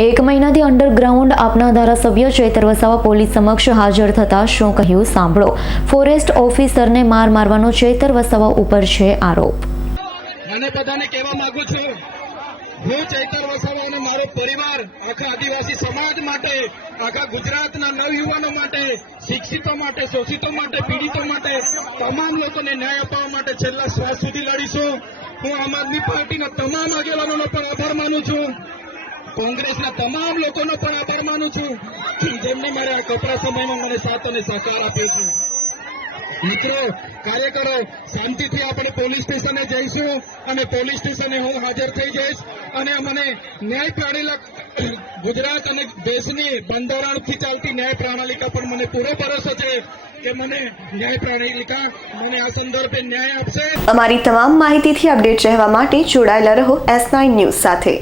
એક મહિનાથી અંડરગ્રાઉન્ડ આપના ધારાસભ્ય ચૈતર વસાવા પોલીસ સમક્ષ હાજર થતા શું કહ્યું સાંભળો। ફોરેસ્ટ ઓફિસરને માર મારવાનો ચૈતર વસાવા ઉપર છે આરોપ। મને બધાને કહેવા માંગુ છું, હું ચૈતર વસાવા અને મારો પરિવાર આખા આદિવાસી સમાજ માટે, આખા ગુજરાતના નવયુવાનો માટે, શિક્ષિતો માટે, શોષિતો માટે, પીડિતો માટે, તમામ લોકોને ન્યાય અપાવવા માટે છેલ્લા શ્વાસ સુધી લડીશું। હું આમ આદમી પાર્ટીના તમામ આગેવાનોનો પણ આભાર માનું છું, કોંગ્રેસના તમામ લોકોનો પણ આભાર માનું છું, જેમને મારા આ કપરા સમયમાં મને સાથ અને સહકાર આપ્યો છે। મિત્રો, કાર્યકરો, શાંતિથી આપણે પોલીસ સ્ટેશને જઈશું અને પોલીસ સ્ટેશને હું હાજર થઈ જઈશ અને મને ન્યાય પ્રણાલિકા ગુજરાત અને દેશની બંધારણથી ચાલતી ન્યાય પ્રણાલિકા પર મને પૂરો ભરોસો છે કે મને ન્યાય પ્રણાલિકા મને આ સંદર્ભે ન્યાય આપશે। અમારી તમામ માહિતીથી અપડેટ રહેવા માટે જોડાયેલા રહો S9 ન્યૂઝ સાથે।